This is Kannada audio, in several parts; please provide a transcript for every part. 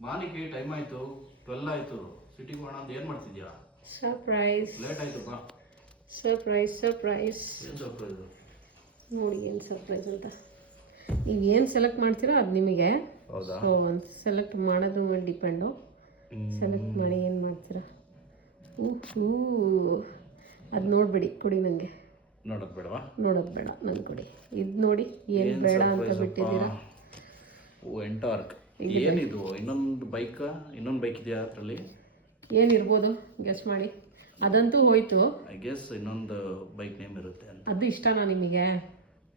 ಮಾನಿಗೆ ಟೈಮ್ ಆಯ್ತು 12 ಆಯ್ತು ಸಿಟಿಗೆ ಹೋಗೋಣ ಅಂತ ಏನು ಮಾಡ್ತಿದ್ಯಾ ಸರ್ಪ್ರೈಸ್ ಲೇಟ್ ಆಯ್ತು ಬಾ ಸರ್ಪ್ರೈಸ್ ಸರ್ಪ್ರೈಸ್ ಏನು ಸರ್ಪ್ರೈಸು ನೋಡಿ ಏನು ಸರ್ಪ್ರೈಸ್ ಅಂತ ನೀವು ಏನು ಸೆಲೆಕ್ಟ್ ಮಾಡ್ತೀರೋ ಅದು ನಿಮಗೆ ಹೌದಾ ಸೊ ಒಂದು ಸೆಲೆಕ್ಟ್ ಮಾಡೋದ್ರ ಮೇಲೆ ಡಿಪೆಂಡು ಸೆಲೆಕ್ಟ್ ಮಾಡಿ ಏನು ಮಾಡ್ತೀರಾ ಅದು ನೋಡಬೇಡಿ ಕೊಡಿ ನನಗೆ ನೋಡೋದು ಬೇಡವಾ ನೋಡೋದು ಬೇಡ ನನಗೆ ಕೊಡಿ ಇದು ನೋಡಿ ಏನು ಬೇಡ ಅಂತ ಬಿಟ್ಟಿದ್ದೀರಾ ಎಂಟಾರ್ಕ್ ಏನಿದು ಇನ್ನೊಂದು ಬೈಕ್ ಇದೆಯಾ ಅದರಲ್ಲಿ ಏನಿರ್ಬೋದು ಗೆಸ್ ಮಾಡಿ ಅದಂತೂ ಹೋಯ್ತು ಐ ಗೆಸ್ ಇನ್ನೊಂದು ಬೈಕ್ ನೇಮ್ ಇರುತ್ತೆ ಅಂತ ಅದು ಇಷ್ಟನಾ ನಿಮಗೆ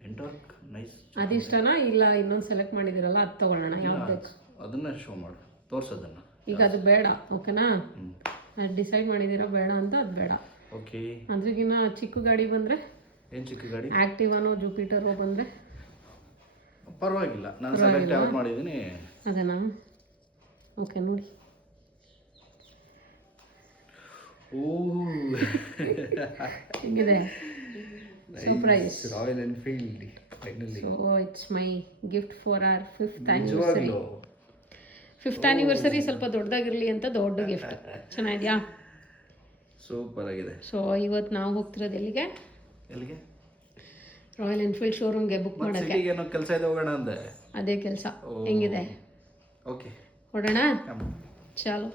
ಎಂಟಾರ್ಕ್ ನೈಸ್ ಅದು ಇಷ್ಟನಾ ಇಲ್ಲ ಇನ್ನೊಂದು ಸೆಲೆಕ್ಟ್ ಮಾಡಿದಿರಲ್ಲ ಅದು ತಗೊಳ್ಳೋಣ ಯಾವ್ದು ಬೇಕು ಅದನ್ನ ಶೋ ಮಾಡು ತೋರ್ಸೋದನ್ನ ಈಗ ಅದು ಬೇಡ ಓಕೆನಾ ಅದು ಡಿಸೈಡ್ ಮಾಡಿದ್ದೀರಾ ಬೇಡ ಅಂತ ಅದು ಬೇಡ ಓಕೆ ಅದ್ರಿಗಿನ್ನ ಚಿಕ್ಕ ಗಾಡಿ ಬಂದರೆ ಏನು ಚಿಕ್ಕ ಗಾಡಿ ಆ್ಯಕ್ಟಿವಾನೋ ಜುಪಿಟರೋ ಬಂದರೆ ಪರವಾಗಿಲ್ಲ ನಾನು ಸೆಲೆಕ್ಟ್ ಯಾವ್ದು ಮಾಡಿದ್ದೀನಿ ಅದೇನಾ ಓಕೆ ನೋಡಿ ಹೆಂಗಿದೆ surprise Royal Enfield finally so it's my gift for our 5th anniversary ಸ್ವಲ್ಪ ದೊಡ್ಡದಾಗಿರಲಿ ಅಂತ ದೊಡ್ಡ ಗಿಫ್ಟ್ ಚೆನ್ನಾಗಿದೆಯಾ ಸೂಪರ್ ಆಗಿದೆ ಸೊ ಇವತ್ತು ನಾವು ಹೋಗ್ತಿರೋದು ಎಲ್ಲಿಗೆ ರಾಯಲ್ ಎನ್ಫೀಲ್ಡ್ ಶೋರೂಮ್ಗೆ ಬುಕ್ ಮಾಡೋಕ್ಕೆ ಏನೋ ಕೆಲಸ ಇದೆ ಹೋಗೋಣ ಅಂದೆ ಅದೇ ಕೆಲಸ ಹೆಂಗಿದೆ ಓಕೆ ಹೊಡೋಣ ಚಲೋ